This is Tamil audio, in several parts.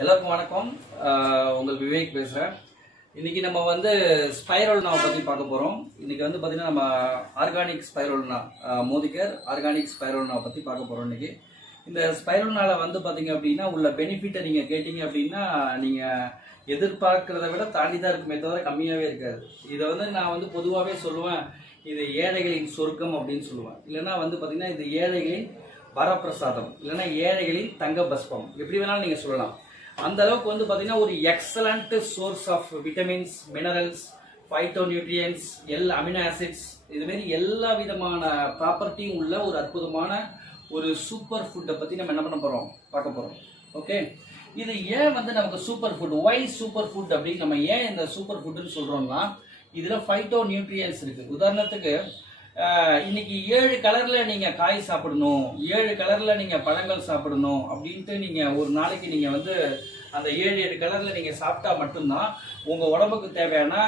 எல்லாருக்கும் வணக்கம். உங்கள் விவேக் பேசுகிறேன். இன்றைக்கி நம்ம வந்து ஸ்பைரோல்னாவை பற்றி பார்க்க போகிறோம். இன்றைக்கி வந்து பார்த்திங்கன்னா நம்ம ஆர்கானிக் ஸ்பைரோல்னா மோதிகர் ஆர்கானிக் ஸ்பைரோல்னாவை பற்றி பார்க்க போகிறோம். இன்றைக்கி இந்த ஸ்பைரோல்னால வந்து பார்த்திங்க அப்படின்னா உள்ள பெனிஃபிட்டை நீங்கள் கேட்டிங்க அப்படின்னா நீங்கள் எதிர்பார்க்கிறத விட தாண்டி தான் இருக்குமே தவிர கம்மியாகவே இருக்காது. இதை வந்து நான் வந்து பொதுவாகவே சொல்லுவேன், இது ஏழைகளின் சொர்க்கம் அப்படின்னு சொல்லுவேன். இல்லைன்னா வந்து பார்த்திங்கன்னா இது ஏழைகளின் வரப்பிரசாதம், இல்லைன்னா ஏழைகளின் தங்க பஸ்பம், எப்படி வேணாலும் நீங்கள் சொல்லலாம். அந்த அளவுக்கு வந்து பார்த்தீங்கன்னா ஒரு excellent source of vitamins, minerals, phytonutrients, amino acids, இதுமாரி எல்லா விதமான ப்ராப்பர்ட்டியும் உள்ள ஒரு அற்புதமான ஒரு சூப்பர் ஃபுட்டை பற்றி நம்ம என்ன பண்ண போகிறோம், பார்க்க போகிறோம். ஓகே, இது ஏன் வந்து நமக்கு super food, why super food அப்படின்னு நம்ம ஏன் இந்த சூப்பர் ஃபுட்டுன்னு சொல்கிறோம்னா, இதில் ஃபைட்டோ நியூட்ரியன்ஸ் இருக்குது. உதாரணத்துக்கு இன்னைக்கு 7 கலர்ல நீங்க காய் சாப்பிடணும், 7 கலர்ல நீங்க பழங்கள் சாப்பிடணும் அப்படின்ட்டு நீங்க ஒரு நாளைக்கு நீங்க வந்து அந்த 7 கலர்ல நீங்க சாப்பிட்டா மட்டும்தான் உங்க உடம்புக்கு தேவையான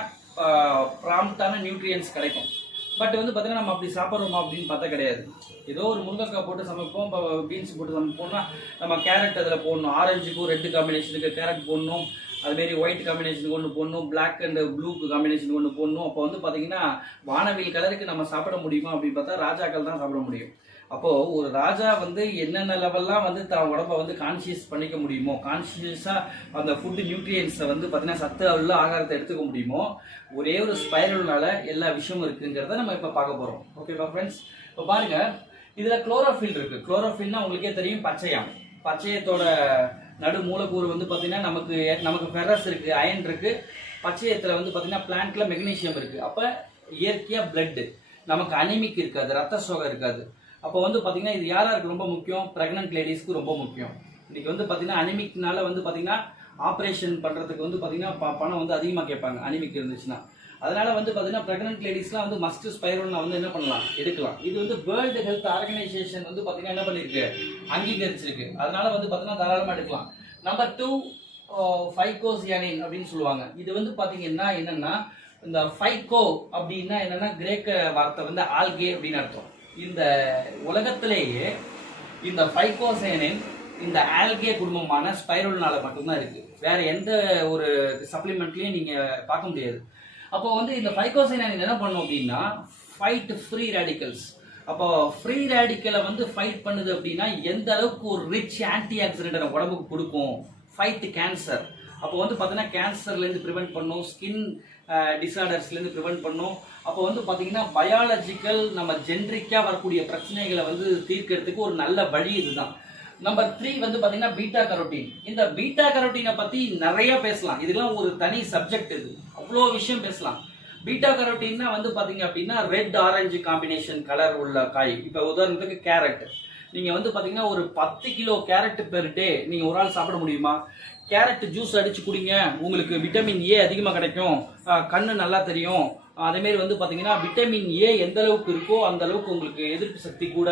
ப்ராம்ப்டான நியூட்ரியன்ஸ் கிடைக்கும். பட் வந்து பார்த்தீங்கன்னா நம்ம அப்படி சாப்பிட்றோமா அப்படின்னு பார்த்தா கிடையாது. ஏதோ ஒரு முருங்கைக்காய் போட்டு சமைப்போம், இப்போ பீன்ஸ் போட்டு சமைப்போம்னா நம்ம கேரட் அதில் போடணும், ஆரஞ்சுக்கும் ரெட்டு காம்பினேஷனுக்கு கேரட் போடணும், அதுமாரி ஒயிட் காம்பினேஷனுக்கு ஒன்று போடணும், பிளாக் அண்ட் ப்ளூக்கு காம்பினேஷனுக்கு ஒன்று போடணும். அப்போ வந்து பார்த்தீங்கன்னா வானவில் கலருக்கு நம்ம சாப்பிட முடியுமா அப்படின்னு பார்த்தா ராஜாக்கள் தான் சாப்பிட முடியும். அப்போது ஒரு ராஜா வந்து என்னென்ன லெவல்லாம் வந்து தான் உடம்பை வந்து கான்சியஸ் பண்ணிக்க முடியுமோ, கான்சியஸாக அந்த ஃபுட்டு நியூட்ரியன்ஸை வந்து பார்த்தீங்கன்னா சத்து உள்ள ஆகாரத்தை எடுத்துக்க முடியுமோ, ஒரே ஒரு ஸ்பைரல்னால எல்லா விஷயமும் இருக்குங்கிறத நம்ம இப்போ பார்க்க போகிறோம். ஓகேப்பா ஃப்ரெண்ட்ஸ், இப்போ பாருங்கள், இதில் குளோரோஃபில் இருக்குது. குளோரோஃபில்னா உங்களுக்கே தெரியும், பச்சையம். பச்சையத்தோட நடு மூலக்கூறு வந்து பார்த்தீங்கன்னா நமக்கு ஃபெரஸ் இருக்குது, அயன் இருக்குது. பச்சையத்தில் வந்து பார்த்தீங்கன்னா பிளான்ட்ல மெக்னீஷியம் இருக்குது. அப்போ இயற்கையாக பிளட்டு, நமக்கு அனிமிக் இருக்காது, ரத்த சோகை இருக்காது. அப்போ வந்து பார்த்தீங்கன்னா இது யாருக்கு ரொம்ப முக்கியம், ப்ரெக்னென்ட் லேடிஸ்க்கு ரொம்ப முக்கியம். இன்னைக்கு வந்து பார்த்தீங்கன்னா அனிமிக்னால வந்து பார்த்தீங்கன்னா ஆப்ரேஷன் பண்ணுறதுக்கு வந்து பார்த்தீங்கன்னா பணம் வந்து அதிகமாக கேட்பாங்க, அனிமிக் இருந்துச்சுன்னா. அதனால வந்து பார்த்தீங்கன்னா ப்ரெக்னென்ட் லேடிஸ்லாம் வந்து மஸ்ட் ஸ்பைரோல்னா வந்து என்ன பண்ணலாம், எடுக்கலாம். இது வந்து வேர்ல்டு ஹெல்த் ஆர்கனைசேஷன் வந்து பார்த்தீங்கன்னா என்ன பண்ணியிருக்கு, அங்கீகரிச்சிருக்கு. அதனால வந்து பார்த்தீங்கன்னா தாராளமாக எடுக்கலாம். நம்பர் 2 ஃபைகோசியானின் அப்படின்னு சொல்லுவாங்க. இது வந்து பார்த்தீங்கன்னா என்னன்னா, இந்த ஃபைகோ அப்படின்னா என்னன்னா கிரேக்க வார்த்தை வந்து ஆல்கே அப்படின்னு அர்த்தம். இந்த உலகத்திலேயே இந்த ஃபைகோசியானின் இந்த ஆல்கே குடும்பமான ஸ்பைரோல்னால மட்டும்தான் இருக்கு. வேற எந்த ஒரு சப்ளிமெண்ட்லயும் நீங்க பார்க்க முடியாது. அப்போ வந்து இந்த ஃபைகோசியானின் என்ன பண்ணும் அப்படின்னா ஃபைட் ஃப்ரீ ரேடிக்கல்ஸ். அப்போ ஃப்ரீ ரேடிக்கலை வந்து ஃபைட் பண்ணுது அப்படின்னா எந்த அளவுக்கு ஒரு ரிச் ஆன்டி ஆக்சிடென்ட் உடம்புக்கு கொடுக்கும், ஃபைட் கேன்சர். அப்போ வந்து பார்த்தீங்கன்னா கேன்சர்லேருந்து ப்ரிவென்ட் பண்ணும், ஸ்கின் டிசார்டர்ஸ்லேருந்து ப்ரிவென்ட் பண்ணும். அப்போ வந்து பார்த்தீங்கன்னா பயாலஜிக்கல் நம்ம ஜென்ரிக்காக வரக்கூடிய பிரச்சனைகளை வந்து தீர்க்கிறதுக்கு ஒரு நல்ல வழி இதுதான். நம்பர் 3 வந்து பார்த்தீங்கன்னா பீட்டா கரோட்டின். இந்த பீட்டா கரோட்டினை பற்றி நிறைய பேசலாம், இதெல்லாம் ஒரு தனி சப்ஜெக்ட், இது அவ்வளோ விஷயம் பேசலாம். பீட்டா கரோட்டின்னா வந்து பார்த்தீங்க அப்படின்னா ரெட் ஆரஞ்சு காம்பினேஷன் கலர் உள்ள காய். இப்போ உதாரணத்துக்கு கேரட், நீங்கள் வந்து பார்த்தீங்கன்னா ஒரு 10 கிலோ கேரட் பெர் டே நீங்கள் ஒரு ஆள் சாப்பிட முடியுமா? கேரட் ஜூஸ் அடிச்சு குடிங்க, உங்களுக்கு விட்டமின் ஏ அதிகமாக கிடைக்கும், கண்ணு நல்லா தெரியும். அதேமாரி வந்து பார்த்தீங்கன்னா விட்டமின் ஏ எந்த அளவுக்கு இருக்கோ அந்த அளவுக்கு உங்களுக்கு எதிர்ப்பு சக்தி கூட.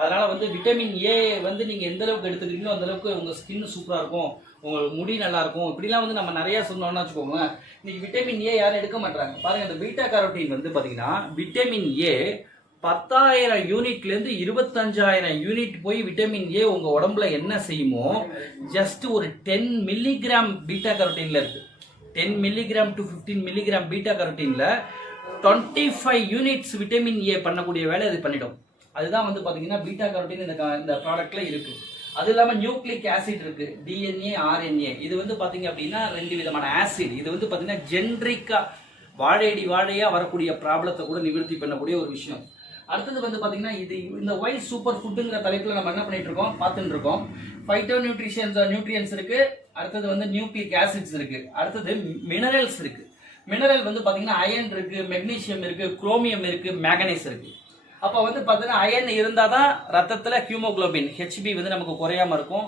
அதனால வந்து விட்டமின் ஏ வந்து நீங்கள் எந்த அளவுக்கு எடுத்துக்கிறீங்களோ அந்த அளவுக்கு உங்கள் ஸ்கின் சூப்பராக இருக்கும், உங்களுக்கு முடி நல்லா இருக்கும். இப்படிலாம் வந்து நம்ம நிறைய சொன்னோம்னா வச்சுக்கோங்க. இன்னைக்கு விட்டமின் ஏ யாரும் எடுக்க மாட்டாங்க. பாருங்க, இந்த பீட்டா கேரோட்டின் வந்து பார்த்தீங்கன்னா விட்டமின் ஏ 10,000 யூனிட்லேருந்து 25,000 யூனிட் போய் விட்டமின் ஏ உங்கள் உடம்புல என்ன செய்யுமோ ஜஸ்ட் ஒரு 10 மில்லிகிராம் பீட்டா கரோட்டின்ல இருக்கு. 10 மில்லிகிராம் டு 15 மில்லிகிராம் பீட்டா கரோட்டின்ல 25 யூனிட்ஸ் விட்டமின் ஏ பண்ணக்கூடிய வேலை அது பண்ணிடும். அதுதான் வந்து பார்த்தீங்கன்னா பீட்டா கரோட்டின் இந்த ப்ராடக்ட்ல இருக்கு. அது இல்லாமல் நியூக்ளிக் ஆசிட் இருக்கு, டிஎன்ஏ ஆர்என்ஏ. இது வந்து பார்த்தீங்க அப்படின்னா 2 விதமான ஆசிட். இது வந்து பார்த்தீங்கன்னா ஜென்ரிக்கா வாழையா வரக்கூடிய ப்ராப்ளத்தை கூட நிவர்த்தி பண்ணக்கூடிய ஒரு விஷயம். அடுத்தது வந்து பார்த்தீங்கன்னா இது இந்த ஒய் சூப்பர் ஃபுட்டுங்கிற தலைப்பில் நம்ம என்ன பண்ணிட்டு இருக்கோம், பார்த்துட்டு இருக்கோம். ஃபைட்டோ நியூட்ரியன்ஸ் இருக்கு, அடுத்தது வந்து நியூக்ளிக் ஆசிட்ஸ் இருக்கு, அடுத்தது மினரல்ஸ் இருக்கு. மினரல் வந்து பார்த்தீங்கன்னா அயன் இருக்கு, மெக்னீஷியம் இருக்கு, குரோமியம் இருக்கு, மேங்கனீஸ் இருக்கு. அப்போ வந்து பார்த்தீங்கன்னா அயன் இருந்தால் தான் ரத்தத்தில் ஹியூமோகுளோபின் ஹெச்பி வந்து நமக்கு குறையாமல் இருக்கும்.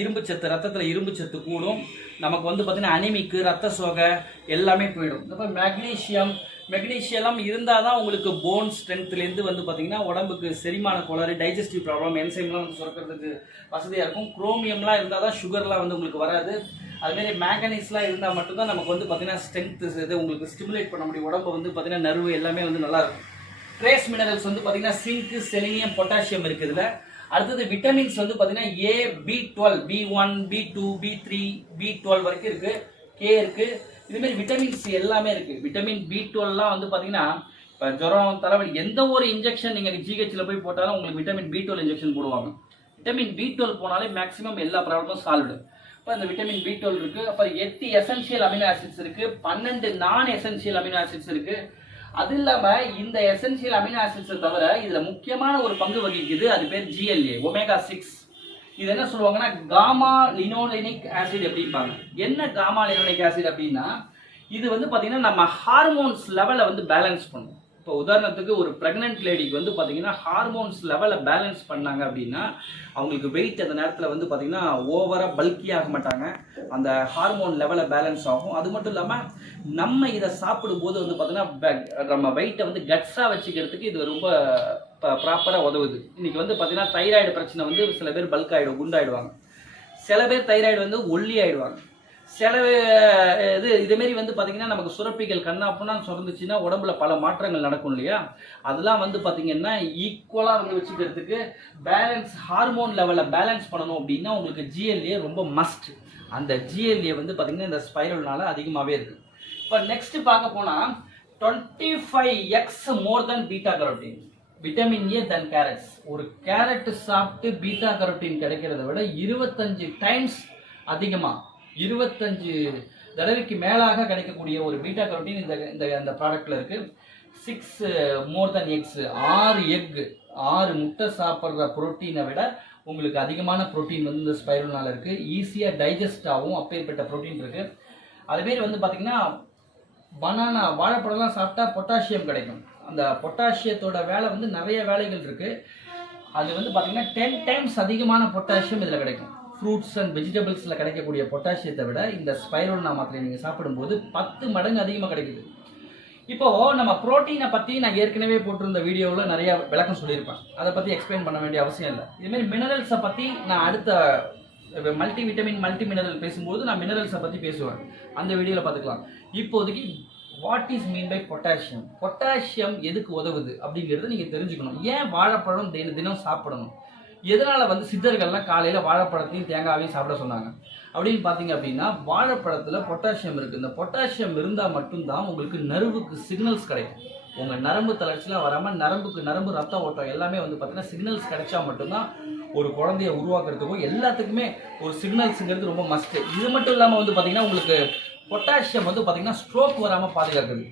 இரும்பு சத்து, ரத்தத்தில் இரும்பு சத்து கூடும். நமக்கு வந்து பார்த்தீங்கன்னா அனிமிக்கு, ரத்த சோகை எல்லாமே போயிடும். இப்போ மெக்னீஷியம் இருந்தால் தான் உங்களுக்கு போன் ஸ்ட்ரென்த்லேருந்து வந்து பார்த்தீங்கன்னா உடம்புக்கு செரிமான கோளாறு, டைஜஸ்டிவ் ப்ராப்ளம், என்சைம்லாம் வந்து சுரக்கிறதுக்கு வசதியாக இருக்கும். குரோமியம்லாம் இருந்தால் தான் சுகர்லாம் வந்து உங்களுக்கு வராது. அதுமாரி மேங்கனீஸ்லாம் இருந்தால் மட்டும்தான் நமக்கு வந்து பார்த்தீங்கன்னா ஸ்ட்ரென்த் இது உங்களுக்கு ஸ்டிமுலேட் பண்ண முடியும். உடம்பு வந்து பார்த்தீங்கன்னா நர்வு எல்லாமே வந்து நல்லா இருக்கும். ட்ரேஸ் மினரல்ஸ் வந்து பார்த்தீங்கன்னா சிங்க், செலினியம், பொட்டாசியம் இருக்குதுல. அடுத்தது விட்டமின்ஸ் வந்து பார்த்தீங்கன்னா ஏ, B12, B1, B2, B3, B12 வரைக்கும் இருக்கு, கே இருக்கு. இது மாதிரி விட்டமின்ஸ் எல்லாமே இருக்கு. விட்டமின் B12லாம் வந்து பார்த்தீங்கன்னா இப்போ ஜுரம், தலைவலி எந்த ஒரு இன்ஜெக்ஷன் நீங்கள் ஜிஹெச்சில் போய் போட்டாலும் உங்களுக்கு விட்டமின் B12 இன்ஜெக்ஷன் போடுவாங்க. விட்டமின் B12 போனாலே மேக்ஸிமம் எல்லா ப்ராப்ளமும் சால்வ்டு. இப்போ இந்த விட்டமின் B12 இருக்கு. அப்புறம் 8 எசென்ஷியல் அமினோ ஆசிட்ஸ் இருக்கு, 12 நான் எசென்ஷியல் அமினோ ஆசிட்ஸ் இருக்கு. அது இல்லாம இந்த எசென்ஷியல் அமினோ ஆசிட்ஸை தவிர இதுல முக்கியமான ஒரு பங்கு வகிக்குது, அது பேர் GLA, ஒமேகா 6. இது என்ன சொல்லுவாங்கன்னா காமா லினோலெனிக் ஆசிட் அப்படிம்பாங்க. என்ன காமா லினோலெனிக் ஆசிட் அப்படின்னா இது வந்து பாத்தீங்கன்னா நம்ம ஹார்மோன்ஸ் லெவலை வந்து பேலன்ஸ் பண்ணும். இப்போ உதாரணத்துக்கு ஒரு பிரெக்னென்ட் லேடிக்கு வந்து பார்த்தீங்கன்னா ஹார்மோன்ஸ் லெவலை பேலன்ஸ் பண்ணாங்க அப்படின்னா அவங்களுக்கு வெயிட் அந்த நேரத்தில் வந்து பார்த்தீங்கன்னா ஓவராக பல்கி ஆக மாட்டாங்க, அந்த ஹார்மோன் லெவலை பேலன்ஸ் ஆகும். அது மட்டும் இல்லாமல் நம்ம இதை சாப்பிடும்போது வந்து பார்த்தீங்கன்னா நம்ம வெயிட்டை வந்து கட்ஸாக வச்சுக்கிறதுக்கு இது ரொம்ப ப்ராப்பராக உதவுது. இன்னைக்கு வந்து பார்த்தீங்கன்னா தைராய்டு பிரச்சனை வந்து சில பேர் பல்க் ஆகிடும், குண்டாயிடுவாங்க. சில பேர் தைராய்டு வந்து ஒல்லி ஆயிடுவாங்க. சில இதேமாரி வந்து பார்த்தீங்கன்னா நமக்கு சுரப்பிகள் கண்ணாப்புனா சுரந்துச்சுன்னா உடம்புல பல மாற்றங்கள் நடக்கும் இல்லையா. அதெல்லாம் வந்து பார்த்தீங்கன்னா ஈக்குவலாக வந்து வச்சுக்கிறதுக்கு பேலன்ஸ், ஹார்மோன் லெவலில் பேலன்ஸ் பண்ணணும் அப்படின்னா உங்களுக்கு GLA ரொம்ப மஸ்ட். அந்த GLA வந்து பார்த்தீங்கன்னா இந்த ஸ்பைரல்னால அதிகமாகவே இருக்குது. இப்போ நெக்ஸ்ட் பார்க்க போனால் 25x more than beta carotene, vitamin A then carrots. ஒரு கேரட் சாப்பிட்டு பீட்டா கரோட்டின் கிடைக்கிறத விட 25 டைம்ஸ் அதிகமாக, 25 தடவைக்கு மேலாக கிடைக்கக்கூடிய ஒரு பீட்டா கரோட்டின் இந்த ப்ராடக்ட்ல இருக்கு. 6 மோர் தென் எக்ஸ், 6 எக், 6 முட்டை சாப்பிட்ற புரோட்டீனை விட உங்களுக்கு அதிகமான புரோட்டீன் வந்து இந்த ஸ்பைரல்னால இருக்கு. ஈஸியாக டைஜஸ்ட் ஆகும், அப்பேற்பட்ட புரோட்டீன் இருக்கு. அதுமாரி வந்து பார்த்தீங்கன்னா பனானா, வாழைப்பழம்லாம் சாப்பிட்டா பொட்டாசியம் கிடைக்கும். அந்த பொட்டாசியத்தோட வேலை வந்து நிறைய வேலைகள் இருக்கு. அது வந்து பார்த்தீங்கன்னா 10 டைம்ஸ் அதிகமான பொட்டாசியம் இதில் கிடைக்கும். ஃப்ரூட்ஸ் அண்ட் வெஜிடபிள்ஸில் கிடைக்கக்கூடிய பொட்டாசியத்தை விட இந்த ஸ்பைரல்னா மாத்திரை நீங்கள் சாப்பிடும்போது 10 மடங்கு அதிகமாக கிடைக்குது. இப்போ நம்ம புரோட்டீனை பற்றி நான் ஏற்கனவே போட்டிருந்த வீடியோவில் நிறைய விளக்கம் சொல்லியிருப்பேன், அதை பற்றி எக்ஸ்பிளைன் பண்ண வேண்டிய அவசியம் இல்லை. இதுமாரி மினரல்ஸை பற்றி நான் அடுத்த மல்டி விட்டமின் மல்டி மினரல் பேசும்போது நான் மினரல்ஸை பற்றி பேசுவேன், அந்த வீடியோவில் பார்த்துக்கலாம். இப்போதைக்கு what is mean by potassium, potassium எதுக்கு உதவுது அப்படிங்கிறத நீங்கள் தெரிஞ்சுக்கணும். ஏன் வாழைப்பழம் தினம் சாப்பிடணும், எதனால் வந்து சித்தர்கள்லாம் காலையில் வாழைப்பழத்தையும் தேங்காவையும் சாப்பிட சொன்னாங்க அப்படின்னு பார்த்தீங்க அப்படின்னா வாழைப்பழத்தில் பொட்டாசியம் இருக்குது. இந்த பொட்டாசியம் இருந்தால் மட்டும்தான் உங்களுக்கு நர்வுக்கு சிக்னல்ஸ் கிடைக்கும். உங்கள் நரம்பு தளர்ச்சிலாம் வராமல் நரம்புக்கு ரத்த ஓட்டம் எல்லாமே வந்து பார்த்தீங்கன்னா சிக்னல்ஸ் கிடைச்சா மட்டும்தான் ஒரு குழந்தைய உருவாக்குறதுக்கும் எல்லாத்துக்குமே ஒரு சிக்னல்ஸுங்கிறது ரொம்ப மஸ்ட். இது மட்டும் இல்லாமல் வந்து பார்த்தீங்கன்னா உங்களுக்கு பொட்டாசியம் வந்து பார்த்தீங்கன்னா ஸ்ட்ரோக் வராமல் பாதுகாக்குது,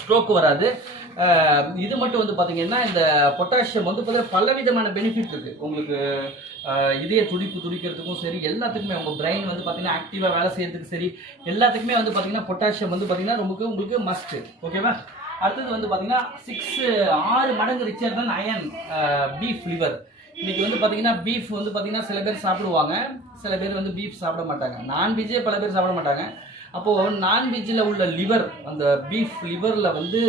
ஸ்ட்ரோக் வராது. இது மட்டும் வந்து பார்த்தீங்கன்னா இந்த பொட்டாசியம் வந்து பார்த்தீங்கன்னா பலவிதமான பெனிஃபிட் இருக்குது உங்களுக்கு. இதய துடிக்கிறதுக்கும் சரி, எல்லாத்துக்குமே உங்கள் பிரெயின் வந்து பார்த்தீங்கன்னா ஆக்டிவாக வேலை செய்யறதுக்கு சரி, எல்லாத்துக்குமே வந்து பார்த்தீங்கன்னா பொட்டாசியம் வந்து பார்த்தீங்கன்னா ரொம்ப உங்களுக்கு மஸ்ட். ஓகேவா. அடுத்தது வந்து பார்த்தீங்கன்னா 6 மடங்கு ரிச்சர் தான் அயன் பீஃப் லிவர். இன்னைக்கு வந்து பார்த்தீங்கன்னா பீஃப் வந்து பார்த்தீங்கன்னா சில பேர் சாப்பிடுவாங்க, சில பேர் வந்து பீஃப் சாப்பிட மாட்டாங்க. நான்வெஜ்ஜே பல பேர் சாப்பிட மாட்டாங்க. அப்போது நான்வெஜ்ஜில் உள்ள லிவர், அந்த பீஃப் லிவரில் வந்து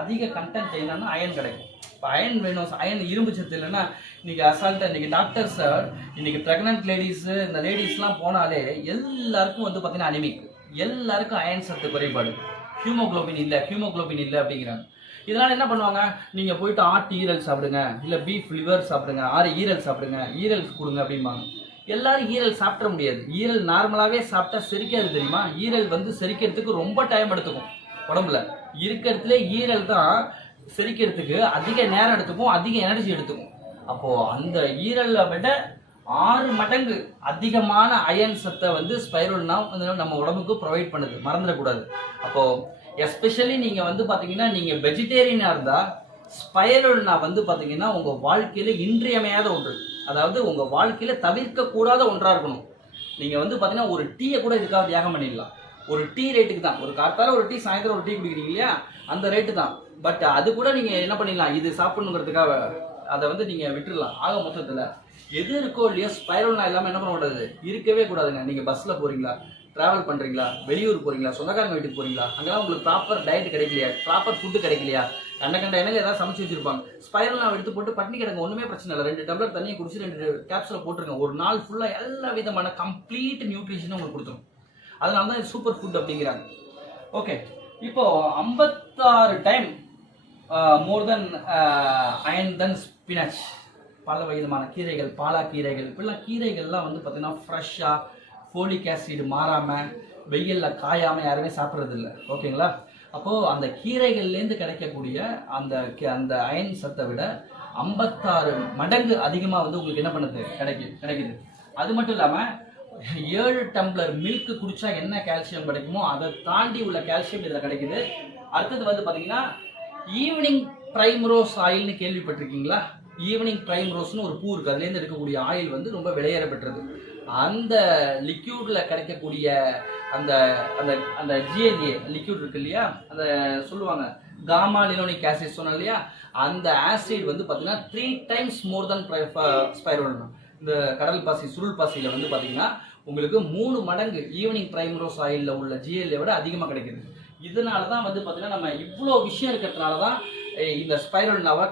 அதிக கண்டென்ட் என்னன்னா அயன் கிடைக்கும். இப்போ அயன் வேணும், அயன் இரும்பு சத்து இல்லைன்னா இன்னைக்கு அசால்ட்டாக இன்னைக்கு டாக்டர்ஸ் இன்னைக்கு ப்ரெக்னென்ட் லேடிஸு இந்த லேடிஸ்லாம் போனாலே எல்லாருக்கும் வந்து பார்த்தீங்கன்னா அனிமிக், எல்லாருக்கும் அயன் சத்து குறைபாடு, ஹியூமோக்ளோபின் இல்லை அப்படிங்கிறாங்க. இதனால் என்ன பண்ணுவாங்க, நீங்கள் போயிட்டு ஆட்டு ஈரல் சாப்பிடுங்க, இல்லை பீஃப் லிவர் சாப்பிடுங்க, 6 ஈரல் சாப்பிடுங்க, ஈரல் கொடுங்க அப்படிம்பாங்க. எல்லாரும் ஈரல் சாப்பிட முடியாது. ஈரல் நார்மலாகவே சாப்பிட்டா செரிக்காது தெரியுமா. ஈரல் வந்து செரிக்கிறதுக்கு ரொம்ப டைம் எடுத்துக்கும். உடம்புல இருக்கிறதுல ஈரல் தான் செரிக்கிறதுக்கு அதிக நேரம் எடுத்துக்கும், அதிக எனர்ஜி எடுத்துக்கும். அப்போது அந்த ஈரலை விட 6 மடங்கு அதிகமான அயன் சத்தை வந்து ஸ்பைரல்னா நம்ம உடம்புக்கு ப்ரொவைட் பண்ணுது, மறந்துடக்கூடாது. அப்போது எஸ்பெஷலி நீங்கள் வந்து பார்த்தீங்கன்னா நீங்கள் வெஜிடேரியனாக இருந்தால் ஸ்பைரல்னா வந்து பார்த்தீங்கன்னா உங்கள் வாழ்க்கையில் இன்றியமையாத ஒன்று, அதாவது உங்கள் வாழ்க்கையில் தவிர்க்கக்கூடாத ஒன்றாக இருக்கணும். நீங்கள் வந்து பார்த்தீங்கன்னா ஒரு டீயை கூட இதுக்காக தியாகம் பண்ணிடலாம். ஒரு டீ ரேட்டுக்கு தான், ஒரு காத்தால ஒரு டீ, சாயந்தரம் ஒரு டீ குடிக்கிறீங்க இல்லையா, அந்த ரேட்டு தான். பட் அது கூட நீங்கள் என்ன பண்ணிடலாம், இது சாப்பிடணுங்கிறதுக்காக அதை வந்து நீங்கள் விட்டுடலாம். ஆக மொத்தத்தில் எது இருக்கோ இல்லையோ ஸ்பைரல்னா இல்லாமல் என்ன பண்ண கூடாது, இருக்கவே கூடாதுங்க. நீங்கள் பஸ்ஸில் போகிறீங்களா, ட்ராவல் பண்ணுறீங்களா, வெளியூர் போகிறீங்களா, சொந்தக்காரங்க வீட்டுக்கு போகிறீங்களா, அங்கெல்லாம் உங்களுக்கு ப்ராப்பர் டயட் கிடைக்கலையா, ப்ராப்பர் ஃபுட்டு கிடைக்கலையா, கண்ட எண்ணெய் ஏதாவது சமைச்சு வச்சிருப்பாங்க, ஸ்பைரல்னா எடுத்து போட்டு பட்னி கிடங்க, ஒன்றுமே பிரச்சனை இல்லை. 2 டம்ளர் தண்ணியை குடிச்சு 2 கேப்சூலை போட்டுருங்க. ஒரு நாள் ஃபுல்லாக எல்லா விதமான கம்ப்ளீட் நியூட்ரிஷனும் உங்களுக்கு கொடுத்துரும். அதனால தான் இது சூப்பர் ஃபுட் அப்படிங்கிறாங்க. ஓகே, இப்போ 56 டைம் மோர் தென் அயன் தென் ஸ்பினாச். பல விதமான கீரைகள், பாலாக்கீரைகள், இப்படிலாம் கீரைகள்லாம் வந்து பார்த்தீங்கன்னா ஃப்ரெஷ்ஷாக ஃபோலிக் ஆசிட் மாறாமல் வெயிலில் காயாமல் யாருமே சாப்பிட்றது இல்லை. ஓகேங்களா? அப்போது அந்த கீரைகள்லேருந்து கிடைக்கக்கூடிய அந்த அந்த அயன் சத்தை விட 56 மடங்கு அதிகமாக வந்து உங்களுக்கு என்ன பண்ணுது கிடைக்குது. அது மட்டும் இல்லாமல் 7 டம்ளர் மில்க் குடிச்சா என்ன கால்சியம் கிடைக்குமோ அதை தாண்டி உள்ள கால்சியம் இதில் கிடைக்குது. அடுத்தது வந்து பார்த்தீங்கன்னா ஈவினிங் பிரைம்ரோஸ் ஆயில்னு கேள்விப்பட்டிருக்கீங்களா? ஈவினிங் பிரைம்ரோஸ்னு ஒரு பூ இருக்குது, அதுலேருந்து இருக்கக்கூடிய ஆயில் வந்து ரொம்ப விலையேற பெற்றது. அந்த லிக்யூட்ல கிடைக்கக்கூடிய அந்த அந்த அந்த ஜிஎல்ஏ லிக்யூட் இருக்கு இல்லையா, அந்த சொல்லுவாங்க காமா லினோனிக் ஆசிட் சொன்னோம் இல்லையா, அந்த ஆசிட் வந்து பார்த்தீங்கன்னா 3 times மோர் தென் ஸ்பைரோலினா. இந்த கடல் பாசி, சுருள் பாசியில் வந்து பார்த்தீங்கன்னா உங்களுக்கு 3 மடங்கு ஈவினிங் பிரைம்ரோஸ் ஆயிலில் உள்ள ஜிஎல்ஏ விட அதிகமாக கிடைக்குது. இதனால தான் வந்து பார்த்தீங்கன்னா நம்ம இவ்வளோ விஷயம் இருக்கிறதுனால தான் இந்த ஸ்பைரோலினாவை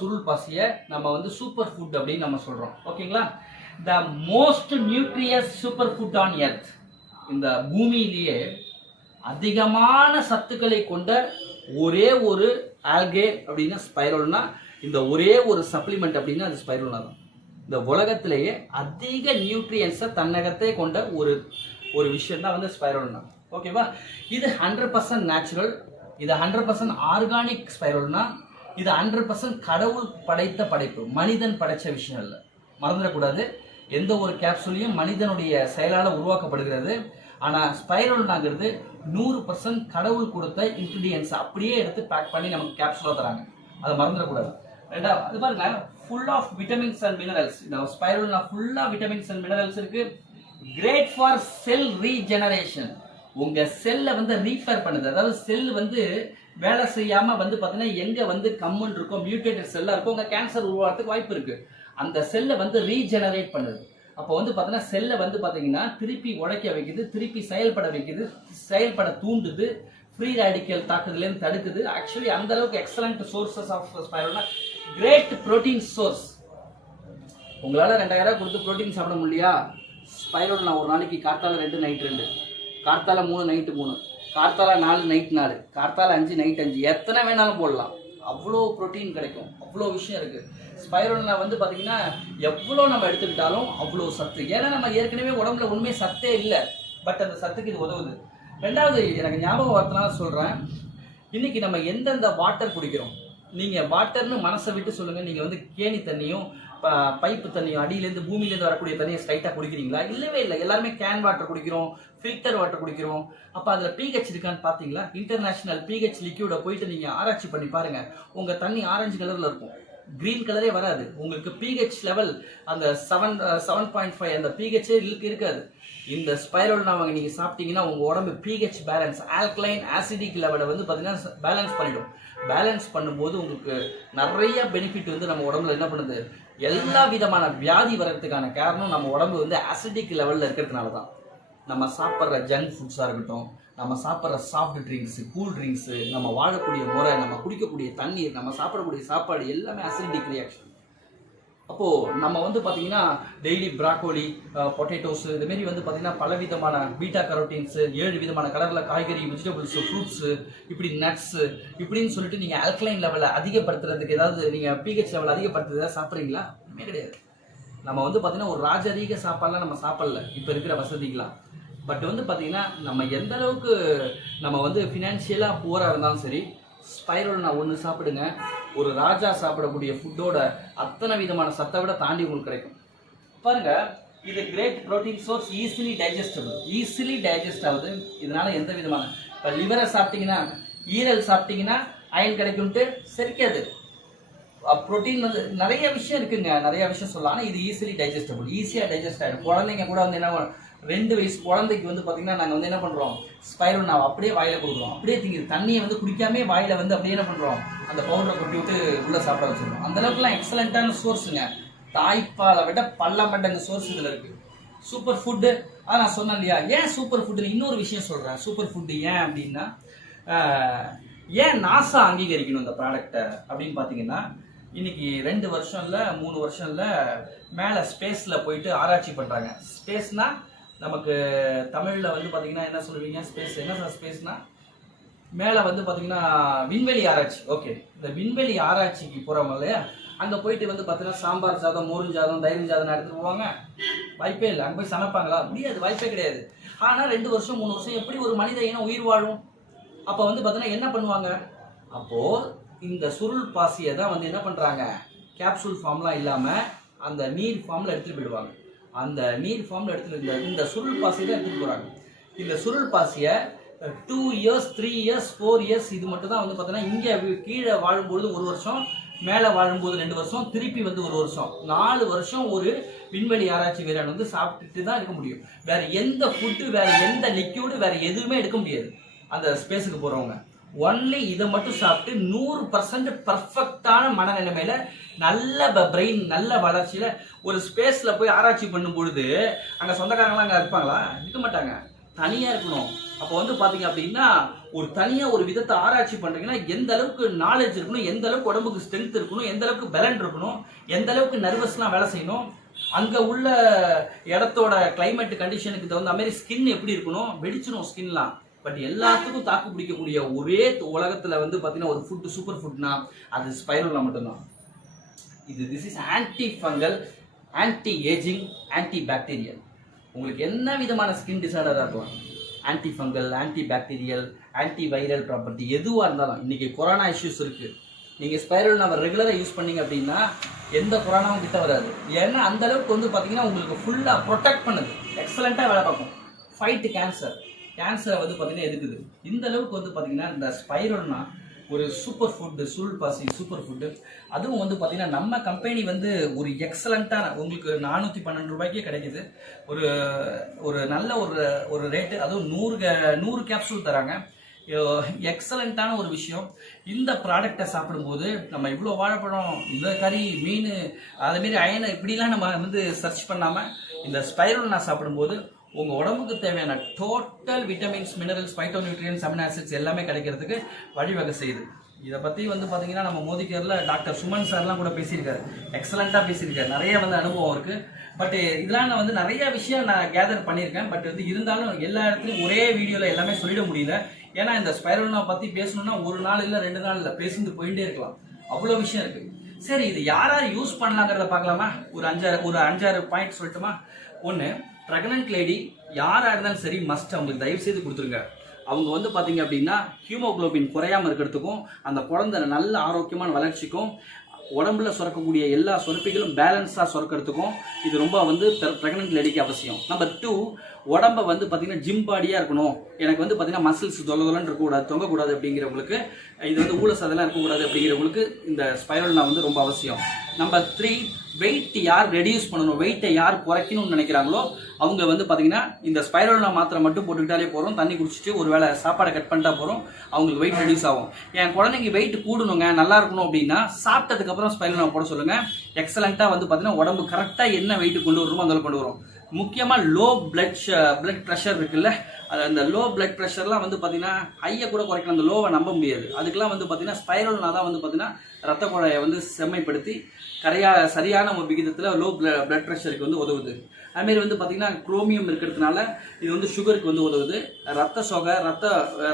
சுருள் பாசியை நம்ம வந்து சூப்பர் ஃபுட் அப்படின்னு நம்ம சொல்கிறோம். ஓகேங்களா? The most nutritious superfood on earth. இந்த பூமியிலேயே அதிகமான சத்துக்களை கொண்ட ஒரே ஒரு ஆல்கே அப்படின்னா ஸ்பைரோலினா, இந்த ஒரே ஒரு சப்ளிமெண்ட் அப்படின்னா அது ஸ்பைரோலினா தான். இந்த உலகத்திலேயே அதிக நியூட்ரியன்ஸை தன்னகத்தை கொண்ட ஒரு விஷயம் தான் வந்து ஸ்பைரோலினா. ஓகேவா? இது 100% நேச்சுரல், இது 100% ஆர்கானிக் ஸ்பைரோலினா, இது 100% கடவுள் படைத்த படைப்பு, மனிதன் படைச்ச விஷயம் இல்லை. மறந்துடக்கூடாது. எந்த ஒரு கேப்சூலையும் மனிதனுடைய செயலால் உருவாக்கப்படுகிறது. ஆனால் ஸ்பைரோலினாங்கிறது 100% கடவுள் கொடுத்த இன்கிரீடியன்ஸ் அப்படியே எடுத்து பேக் பண்ணி நமக்கு கேப்சூலாக தராங்க. அதை மறந்துடக்கூடாது. ரெண்டாவது அது பாருங்க, full of vitamins and minerals. இந்த ஸ்பைரோலினா ஃபுல்லாக விட்டமின்ஸ் அண்ட் மினரல்ஸ் இருக்கு. Great for cell regeneration. உங்க செல்லை வந்து ரீஃபேர் பண்ணுது. அதாவது செல் வந்து வேலை செய்யாம வந்து பார்த்தீங்கன்னா எங்க வந்து கம்முன்னு இருக்கும், மியூட்டேட்டட் செல்லாக இருக்கும், உங்க கேன்சர் உருவாகிறதுக்கு வாய்ப்பு இருக்கு. அந்த செல்லை வந்து ரீஜெனரேட் பண்ணுது. அப்போ வந்து பார்த்தீங்கன்னா செல்லை வந்து பார்த்தீங்கன்னா திருப்பி உழைக்க வைக்குது, திருப்பி செயல்பட வைக்குது, செயல்பட தூண்டுது, ஃப்ரீ ரேடிக்கல் தாக்குதலேருந்து தடுக்குது. ஆக்சுவலி அந்த அளவுக்கு excellent sources of spirulina. Great protein source. உங்களால் 2000 கொடுத்து புரோட்டீன் சாப்பிட முடியலையா? ஸ்பைரோலினா ஒரு நாளைக்கு கார்த்தால 2, நைட் 2, கார்த்தால 3, நைட்டு 3, கார்த்தால 4, நைட் 4, கார்த்தால 5, நைட் 5, எத்தனை வேணாலும் போடலாம். அவ்வளோ ப்ரோட்டீன் கிடைக்கும், அவ்வளோ விஷயம் இருக்குது. ஸ்பைரோலினா வந்து பார்த்தீங்கன்னா எவ்வளோ நம்ம எடுத்துக்கிட்டாலும் அவ்வளோ சத்து. ஏன்னா நம்ம ஏற்கனவே உடம்புல உண்மையே சத்தே இல்லை, பட் அந்த சத்துக்கு இது உதவுது. ரெண்டாவது எனக்கு ஞாபகம் வரதுனால சொல்கிறேன், இன்னைக்கு நம்ம எந்தெந்த வாட்டர் குடிக்கிறோம், நீங்கள் வாட்டர்னு மனசை விட்டு சொல்லுங்கள். நீங்கள் வந்து கேணி தண்ணியும் பைப்பு தண்ணியும் அடியிலேருந்து பூமியிலேருந்து வரக்கூடிய தண்ணியை ஸ்ட்ரைட்டாக குடிக்கிறீங்களா? இல்லவே இல்லை. எல்லாருமே கேன் வாட்டர் குடிக்கிறோம், ஃபில்டர் வாட்டர் குடிக்கிறோம். அப்போ அதில் பிஹெச் இருக்கான்னு பார்த்தீங்களா? இன்டர்நேஷனல் பிஹெச் லிக்யூடை போயிட்டு நீங்கள் ஆராய்ச்சி பண்ணி பாருங்கள். உங்கள் தண்ணி ஆரஞ்சு கலரில் இருக்கும், கிரீன் கலரே வராது. உங்களுக்கு பிஹெச் லெவல் அந்த 7.5 அந்த பிஹெச்சே இருக்காது. இந்த ஸ்பைரோலினாவை நீங்கள் சாப்பிட்டீங்கன்னா உங்கள் உடம்பு பிஹெச் பேலன்ஸ், ஆல்கலைன் ஆசிடிக் லெவலை வந்து பார்த்தீங்கன்னா பேலன்ஸ் பண்ணிடும். பேலன்ஸ் பண்ணும்போது உங்களுக்கு நிறைய பெனிஃபிட் வந்து நம்ம உடம்புல என்ன பண்ணுது, எல்லா விதமான வியாதி வர்றதுக்கான காரணம் நம்ம உடம்பு வந்து ஆசிடிக் லெவலில் இருக்கிறதுனால தான். நம்ம சாப்பிட்ற ஜங்க் ஃபுட்ஸாக இருக்கட்டும், நம்ம சாப்பிட்ற சாஃப்ட் ட்ரிங்க்ஸு, கூல் ட்ரிங்க்ஸு, நம்ம வாழக்கூடிய முறை, நம்ம குடிக்கக்கூடிய தண்ணீர், நம்ம சாப்பிடக்கூடிய சாப்பாடு எல்லாமே அசிடிக் ரியாக்ஷன். அப்போது நம்ம வந்து பார்த்தீங்கன்னா டெய்லி ப்ராக்கோலி, பொட்டேட்டோஸு, இதுமாரி வந்து பார்த்தீங்கன்னா பலவிதமான பீட்டா கரோட்டீன்ஸு, 7 விதமான கலரில் காய்கறி, வெஜிடபிள்ஸு, ஃப்ரூட்ஸு, இப்படி நட்ஸு இப்படின்னு சொல்லிட்டு நீங்கள் ஆல்கலைன் லெவலை அதிகப்படுத்துறதுக்கு ஏதாவது நீங்கள் பிஹெச் லெவல் அதிகப்படுத்துறதா சாப்பிட்றீங்களா? ஒன்றுமே கிடையாது. நம்ம வந்து பார்த்தீங்கன்னா ஒரு ராஜரீக சாப்பாடுலாம் நம்ம சாப்பிடல இப்போ இருக்கிற வசதிகளாம். பட் வந்து பார்த்தீங்கன்னா நம்ம எந்த அளவுக்கு நம்ம வந்து ஃபினான்ஷியலாக புவராக இருந்தாலும் சரி, ஸ்பைரோலினா ஒன்று சாப்பிடுங்க, ஒரு ராஜா சாப்பிடக்கூடிய ஃபுட்டோட அத்தனை விதமான சத்தை விட தாண்டி உங்களுக்கு கிடைக்கும். பாருங்க, இது great protein source, easily digest ஆகுது. இதனால எந்த விதமான இப்போ லிவரை சாப்பிட்டீங்கன்னா, ஈரல் சாப்பிட்டீங்கன்னா அயன் கிடைக்கும்ட்டு செரிக்காது. ப்ரோட்டீன் வந்து நிறைய விஷயம் இருக்குங்க, நிறைய விஷயம் சொல்லலாம். ஆனால் இது ஈஸிலி டைஜஸ்டபிள், ஈஸியாக டைஜஸ்ட் ஆகிடும். குழந்தைங்க கூட வந்து என்ன 2 வயசு குழந்தைக்கு வந்து பார்த்தீங்கன்னா நாங்கள் வந்து என்ன பண்ணுறோம், ஸ்பைரோலினாவை அப்படியே வாயில கொடுக்குறோம், அப்படியே திங்குது. தண்ணியை வந்து குடிக்காமே வாயில வந்து அப்படியே என்ன பண்ணுறோம், அந்த பவுடரை கொட்டி விட்டு உள்ளே சாப்பிட வச்சிருக்கோம். அந்த அளவுக்குலாம் எக்ஸலண்ட்டான சோர்ஸுங்க. தாய்ப்பாலை விட பல மடங்கு சோர்ஸ் இதில் இருக்குது. சூப்பர் ஃபுட்டு நான் சொன்னேன் இல்லையா? ஏன் சூப்பர் ஃபுட்டுன்னு இன்னொரு விஷயம் சொல்கிறேன். சூப்பர் ஃபுட்டு ஏன் அப்படின்னா, ஏன் நாசா அங்கீகரிக்கணும் இந்த ப்ராடக்டை அப்படின்னு பார்த்தீங்கன்னா, இன்னைக்கு 2 வருஷம் இல்லை 3 வருஷம் இல்லை மேலே ஸ்பேஸில் போயிட்டு ஆராய்ச்சி பண்ணுறாங்க. ஸ்பேஸ்னா நமக்கு தமிழில் வந்து பார்த்தீங்கன்னா என்ன சொல்லுவீங்க? ஸ்பேஸ் என்ன சார் ஸ்பேஸ்னா? மேலே வந்து பார்த்தீங்கன்னா விண்வெளி ஆராய்ச்சி. ஓகே, இந்த விண்வெளி ஆராய்ச்சிக்கு போகிறவங்க இல்லையா, அங்கே போயிட்டு வந்து பார்த்தீங்கன்னா சாம்பார் சாதம், மோரும் சாதம், தயிரும் சாதம் எடுத்துட்டு போவாங்க? வாய்ப்பே இல்லை. அங்கே போய் சமைப்பாங்களா? முடியாது, வாய்ப்பே கிடையாது. ஆனால் 2 வருஷம் 3 வருஷம் எப்படி ஒரு மனித இனம் உயிர் வாழும்? அப்போ வந்து பார்த்தீங்கன்னா என்ன பண்ணுவாங்க? அப்போது இந்த சுருள் பாசியை தான் வந்து என்ன பண்ணுறாங்க, கேப்சூல் ஃபார்ம்லாம் இல்லாமல் அந்த நீர் ஃபார்மில் எடுத்துகிட்டு போயிடுவாங்க. அந்த நீர் ஃபார்மில் எடுத்துகிட்டு இந்த சுருள் பாசியை தான் எடுத்துகிட்டு போகிறாங்க. இந்த சுருள் பாசியை 2 இயர்ஸ் 3 இயர்ஸ் 4 இயர்ஸ் இது மட்டும் தான் வந்து பார்த்தீங்கன்னா இங்கே கீழே வாழும்பொழுது 1 வருஷம், மேலே வாழும்போது 2 வருஷம், திருப்பி வந்து 1 வருஷம், 4 வருஷம் ஒரு விண்வெளி ஆராய்ச்சி வீரன் வந்து சாப்பிட்டுட்டு தான் இருக்க முடியும். வேற எந்த ஃபுட்டு, வேற எந்த லிக்யூடு, வேற எதுவுமே எடுக்க முடியாது அந்த ஸ்பேஸுக்கு போகிறவங்க. ஒன்லி இதை மட்டும் சாப்பிட்டு 100% பர்ஃபெக்டான மனநிலைமையில, நல்ல பிரெயின், நல்ல வளர்ச்சியில ஒரு ஸ்பேஸ்ல போய் ஆராய்ச்சி பண்ணும் பொழுது அங்க சொந்தக்காரங்களாம் அங்க இருப்பாங்களா? இருக்க மாட்டாங்க, தனியா இருக்கணும். அப்போ வந்து பாத்தீங்க அப்படின்னா ஒரு தனியா ஒரு விதத்தை ஆராய்ச்சி பண்றீங்கன்னா எந்த அளவுக்கு நாலேஜ் இருக்கணும், எந்த அளவுக்கு உடம்புக்கு ஸ்ட்ரென்த் இருக்கணும், எந்த அளவுக்கு பலன் இருக்கணும், எந்த அளவுக்கு நர்வஸ்லாம் வேலை செய்யணும், அங்க உள்ள இடத்தோட கிளைமேட் கண்டிஷனுக்கு தகுந்த மாதிரி ஸ்கின் எப்படி இருக்கணும், வெடிச்சிடும் ஸ்கின்லாம். பட் எல்லாத்துக்கும் தாக்கு பிடிக்கக்கூடிய ஒரே உலகத்துல வந்து பாத்தீங்கன்னா ஒரு ஃபுட், சூப்பர் ஃபுட்னா அது ஸ்பைருலா மட்டும்தான். This is anti fungal, anti ageing, anti bacterial. உங்களுக்கு என்ன விதமான ஸ்கின் டிசார்டரா இருக்கலாம், anti fungal, anti bacterial, anti viral property எதுவாக இருந்தாலும். இன்னைக்கு கொரோனா இஷ்யூஸ் இருக்கு, நீங்க ஸ்பைருலா ரெகுலராக யூஸ் பண்ணீங்க அப்படின்னா எந்த கொரோனாவும் கிட்ட வராது. ஏன்னா அந்த அளவுக்கு வந்து பாத்தீங்கன்னா உங்களுக்கு ஃபுல்லா ப்ரொடெக்ட் பண்ணுது, எக்ஸலண்டா வேலை பார்க்கும். ஃபைட் கேன்சரை வந்து பார்த்தீங்கன்னா எதுக்குது. இந்த அளவுக்கு வந்து பார்த்தீங்கன்னா இந்த ஸ்பைருலா ஒரு சூப்பர் ஃபுட்டு, சுருள் பாசி சூப்பர் ஃபுட்டு. அதுவும் வந்து பார்த்தீங்கன்னா நம்ம கம்பெனி வந்து ஒரு எக்ஸலண்ட்டான உங்களுக்கு 412 ரூபாய்க்கே கிடைக்குது. ஒரு ஒரு நல்ல ஒரு ரேட்டு. அதுவும் 100 கேப்சூல் தராங்க. எக்ஸலண்ட்டான ஒரு விஷயம். இந்த ப்ராடக்டை சாப்பிடும்போது நம்ம இவ்வளோ வாழைப்பழம், இந்த கறி, மீன், அதுமாரி அயனை இப்படிலாம் நம்ம வந்து சர்ச் பண்ணாமல் இந்த ஸ்பைருலா சாப்பிடும்போது உங்கள் உடம்புக்கு தேவையான total vitamins, minerals, phytonutrients, amino acids எல்லாமே கிடைக்கிறதுக்கு வழிவகை செய்யுது. இதை பற்றி வந்து பார்த்தீங்கன்னா நம்ம மோதிகேரில் டாக்டர் சுமன் சார்லாம் கூட பேசியிருக்காரு, எக்ஸலண்ட்டாக பேசியிருக்காரு, நிறைய வந்து அனுபவம் இருக்குது. பட் இதெல்லாம் நான் வந்து நிறைய விஷயம் நான் கேதர் பண்ணியிருக்கேன். பட் வந்து இருந்தாலும் எல்லா இடத்துலையும் ஒரே வீடியோவில் எல்லாமே சொல்லிட முடியல. ஏன்னா இந்த ஸ்பைருலா பற்றி பேசணும்னா 1 நாள் இல்லை 2 நாள் இல்லை, பேசிட்டு போயிட்டே இருக்கலாம், அவ்வளோ விஷயம் இருக்குது. சரி, இது யார் யூஸ் பண்ணலாங்கிறத பார்க்கலாமா? ஒரு 5-6 பாயிண்ட் சொல்லட்டுமா? ஒன்று, பிரெக்னன்ட் லேடி யாராக இருந்தாலும் சரி மஸ்ட் அவங்களுக்கு தயவு செய்து கொடுத்துருங்க. அவங்க வந்து பார்த்தீங்க அப்படின்னா ஹீமோகுளோபின் குறையாமல் இருக்கிறதுக்கும், அந்த குழந்தை நல்ல ஆரோக்கியமான வளர்ச்சிக்கும், உடம்புல சுரக்கக்கூடிய எல்லா சுரப்பிகளும் பேலன்ஸாக சுரக்கிறதுக்கும் இது ரொம்ப வந்து பிரெக்னன்ட் லேடிக்கு அவசியம். நம்பர் 2, உடம்பை வந்து பார்த்தீங்கன்னா ஜிம் பாடியாக இருக்கணும், எனக்கு வந்து பார்த்தீங்கன்னா மசில்ஸ் தொல்லன்னு இருக்கக்கூடாது, தொங்கக்கூடாது அப்படிங்கிறவங்களுக்கு, இது வந்து ஊழசதெல்லாம் இருக்கக்கூடாது அப்படிங்கிறவங்களுக்கு இந்த ஸ்பைருலா வந்து ரொம்ப அவசியம். நம்பர் 3, வெயிட் யார் ரெடியூஸ் பண்ணணும், வெயிட்டை யார் குறைக்கணும்னு நினைக்கிறாங்களோ அவங்க வந்து பார்த்தீங்கன்னா இந்த ஸ்பைருலா மாத்திரை மட்டும் போட்டுக்கிட்டாலே போகிறோம், தண்ணி குடிச்சிட்டு ஒரு வேளை சாப்பாடை கட் பண்ணிட்டா போகிறோம், அவங்களுக்கு வெயிட் ரெடியூஸ் ஆகும். என் குழந்தைங்க வெயிட் கூடணுங்க, நல்லா இருக்கணும் அப்படின்னா சாப்பிட்டதுக்கப்புறம் ஸ்பைருலா போட சொல்லுங்க. எக்ஸலண்ட்டாக வந்து பார்த்தீங்கன்னா உடம்பு கரெக்டாக என்ன வெயிட் கொண்டு வருமோ அதில் கொண்டு வரும். முக்கியமாக லோ பிளட் ப்ரெஷர் இருக்குல்ல, அந்த லோ பிளட் ப்ரெஷர்லாம் வந்து பார்த்தீங்கன்னா ஹையை கூட குறைக்கலாம், அந்த லோவை நம்ப முடியாது. அதுக்கெல்லாம் வந்து பார்த்தீங்கன்னா ஸ்பைருலா தான் வந்து பார்த்தீங்கன்னா ரத்த குழாயை வந்து செம்மைப்படுத்தி சரியான ஒரு விகிதத்தில் லோ பிளட் ப்ரெஷருக்கு வந்து உதவுது. அதுமாரி வந்து பார்த்தீங்கன்னா குரோமியம் இருக்கிறதுனால இது வந்து சுகருக்கு வந்து உதவுது. ரத்த சோகை,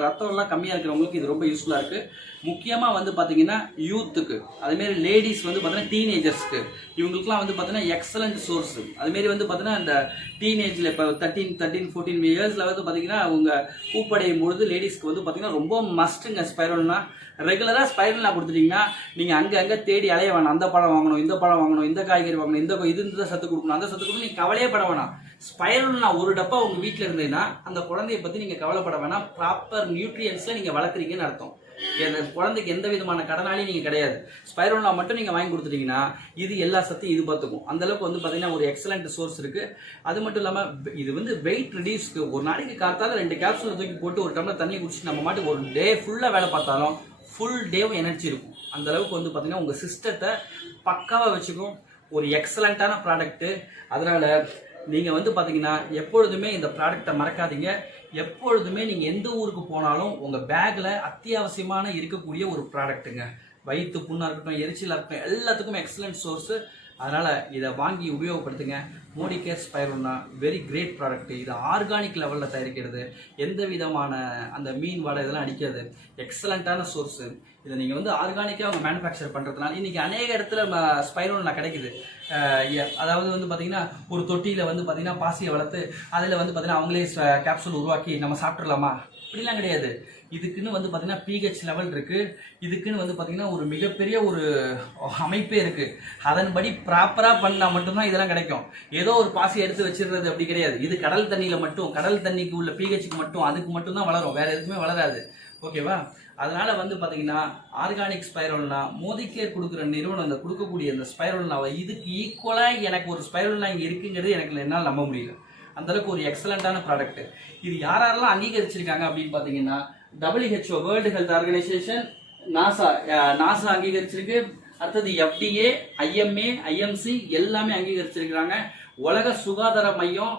ரத்தம்லாம் கம்மியாக இருக்கிறவங்களுக்கு இது ரொம்ப யூஸ்ஃபுல்லாக இருக்குது. முக்கியமாக வந்து பார்த்தீங்கன்னா யூத்துக்கு, அதுமாரி லேடிஸ் வந்து பார்த்தீங்கன்னா டீனேஜர்ஸ்க்கு, இவங்களுக்குலாம் வந்து பார்த்தீங்கன்னா எக்ஸலண்ட் சோர்ஸ். அதுமாரி வந்து பார்த்தீங்கன்னா இந்த டீனேஜில் இப்போ 13-14 இயர்ஸில் வந்து பார்த்தீங்கன்னா அவங்க பூப்படையும் பொழுது லேடிஸ்க்கு வந்து பார்த்தீங்கன்னா ரொம்ப மஸ்ட்டுங்க ஸ்பைருலா. ரெகுலராக ஸ்பைருலா கொடுத்துட்டிங்கன்னா நீங்கள் அங்கே தேடி அலைய வேணாம். அந்த பழம் வாங்கணும், இந்த பழம் வாங்கணும், இந்த காய்கறி வாங்கணும், இந்த சத்து கொடுக்கணும், அந்த சத்து கொடுக்கணும், நீங்கள் கவலையே பட வேணாம். ஸ்பைருலா ஒரு டப்பா உங்கள் வீட்டில் இருந்ததுன்னா அந்த குழந்தைய பற்றி நீங்கள் கவலைப்பட வேணாம். ப்ராப்பர் நியூட்ரியன்ஸில் நீங்கள் வளர்க்குறீங்கன்னு அர்த்தம். குழந்தைக்கு எந்த விதமான கடனாலையும் நீங்கள் கிடையாது. ஸ்பைருலா மட்டும் நீங்கள் வாங்கி கொடுத்துட்டீங்கன்னா இது எல்லா சத்தையும் இது பார்த்துக்கும். அந்த அளவுக்கு வந்து பார்த்தீங்கன்னா ஒரு எக்ஸலண்ட் சோர்ஸ் இருக்கு. அது மட்டும் இல்லாமல் இது வந்து வெயிட் ரிடியூஸ்க்கு ஒரு நாளைக்கு காத்தால 2 கேப்சூல் தூக்கி போட்டு ஒரு டம்ளர் தண்ணி குடிச்சு நம்ம மாட்டுக்கு ஒரு டே ஃபுல்லாக வேலை பார்த்தாலும் ஃபுல் டேவும் எனர்ஜி இருக்கும். அந்த அளவுக்கு வந்து பார்த்தீங்கன்னா உங்கள் சிஸ்டத்தை பக்காவாக வச்சுக்கும். ஒரு எக்ஸலண்ட்டான ப்ராடக்ட்டு. அதனால நீங்கள் வந்து பார்த்தீங்கன்னா எப்பொழுதுமே இந்த ப்ராடக்டை மறக்காதீங்க. எப்பொழுதுமே நீங்கள் எந்த ஊருக்கு போனாலும் உங்கள் பேக்கில் அத்தியாவசியமான இருக்கக்கூடிய ஒரு ப்ராடக்ட்டுங்க. வயிற்று புண்ணாக இருக்கட்டும், எரிச்சலாக இருக்கட்டும், எல்லாத்துக்கும் எக்ஸலண்ட் சோர்ஸு. அதனால் இதை வாங்கி உபயோகப்படுத்துங்க. மோடிகேர் ஸ்பைருல்னா வெரி கிரேட் ப்ராடக்ட். இது ஆர்கானிக் லெவலில் தயாரிக்கிறது, எந்த விதமான அந்த மீன் வடை இதெல்லாம் அடிக்காது. எக்ஸலண்ட்டான சோர்ஸு. இதை நீங்கள் வந்து ஆர்கானிக்காக அவங்க மேனுஃபேக்சர் பண்ணுறதுனால இன்றைக்கி அநேக இடத்துல ஸ்பைருல்னா கிடைக்குது. அதாவது வந்து பார்த்தீங்கன்னா ஒரு தொட்டியில் வந்து பார்த்தீங்கன்னா பாசியை வளர்த்து அதில் வந்து பார்த்தீங்கன்னா அவங்களே கேப்சூல் உருவாக்கி நம்ம சாப்பிட்றலாமா? அப்படிலாம் கிடையாது. இதுக்குன்னு வந்து பார்த்தீங்கன்னா பிஹெச் லெவல் இருக்குது. இதுக்குன்னு வந்து பார்த்தீங்கன்னா ஒரு மிகப்பெரிய ஒரு அமைப்பே இருக்குது. அதன்படி ப்ராப்பராக பண்ணால் மட்டும்தான் இதெல்லாம் கிடைக்கும். ஏதோ ஒரு பாசி எடுத்து வச்சிடுறது அப்படி கிடையாது. இது கடல் தண்ணியில் மட்டும், கடல் தண்ணிக்கு உள்ள பிஹெச்சுக்கு மட்டும், அதுக்கு மட்டும்தான் வளரும், வேற எதுக்குமே வளராது. ஓகேவா? அதனால வந்து பார்த்தீங்கன்னா ஆர்கானிக் ஸ்பைருல்னா மோதிகேர் கொடுக்குற நிறுவனம் அந்த கொடுக்கக்கூடிய அந்த ஸ்பைருல்னாவை இதுக்கு ஈக்குவலாக எனக்கு ஒரு ஸ்பைருல்னா இங்கே இருக்குங்கிறது எனக்கு என்னால் நம்ப முடியல. அந்தளவுக்கு ஒரு எக்ஸலண்ட்டான ப்ராடக்ட். இது யாரெல்லாம் அங்கீகரிச்சிருக்காங்க அப்படின்னு பார்த்தீங்கன்னா WHO world health organisation, NASA அங்கீகரிச்சிருக்கு. அடுத்தது FDA, IMA, IMC எல்லாமே அங்கீகரிச்சிருக்கிறாங்க. உலக சுகாதார மையம்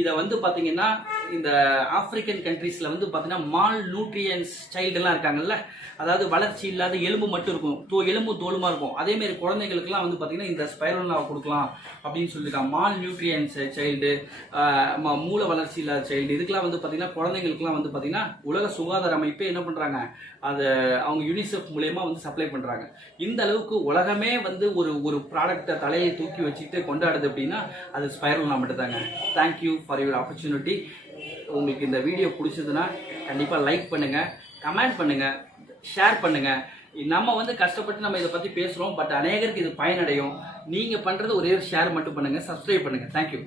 இதை வந்து பார்த்தீங்கன்னா இந்த ஆப்பிரிக்கன் கண்ட்ரீஸில் வந்து பார்த்தீங்கன்னா மால் நியூட்ரியன்ஸ் சைல்டுலாம் இருக்காங்கல்ல, அதாவது வளர்ச்சி இல்லாத எலும்பு மட்டும் இருக்கும், எலும்பு தோலுமா இருக்கும், அதேமாரி குழந்தைகளுக்குலாம் வந்து பார்த்தீங்கன்னா இந்த ஸ்பைருல்னாவை கொடுக்கலாம் அப்படின்னு சொல்லியிருக்காங்க. மால் நியூட்ரியன்ஸ் சைல்டு, மூல வளர்ச்சி இல்லாத சைல்டு, இதுக்கெல்லாம் வந்து பார்த்தீங்கன்னா குழந்தைங்களுக்குலாம் வந்து பார்த்தீங்கன்னா உலக சுகாதார அமைப்பே என்ன பண்ணுறாங்க, அதை அவங்க யூனிசெஃப் மூலயமா வந்து சப்ளை பண்ணுறாங்க. இந்த அளவுக்கு உலகமே வந்து ஒரு ப்ராடக்டை தலையை தூக்கி வச்சுட்டு கொண்டாடுது அப்படின்னா அது ஸ்பைருல்னா மட்டும் தாங்க. Thank you for your opportunity. உங்களுக்கு இந்த வீடியோ பிடிச்சதுன்னா கண்டிப்பாக லைக் பண்ணுங்கள், கமெண்ட் பண்ணுங்கள், ஷேர் பண்ணுங்கள். நம்ம வந்து கஷ்டப்பட்டு நம்ம இதை பற்றி பேசுகிறோம், பட் அநேகருக்கு இது பயனடையும். நீங்கள் பண்ணுறது ஒரே ஒரு ஷேர் மட்டும் பண்ணுங்கள், சப்ஸ்கிரைப் பண்ணுங்கள். தேங்க்யூ.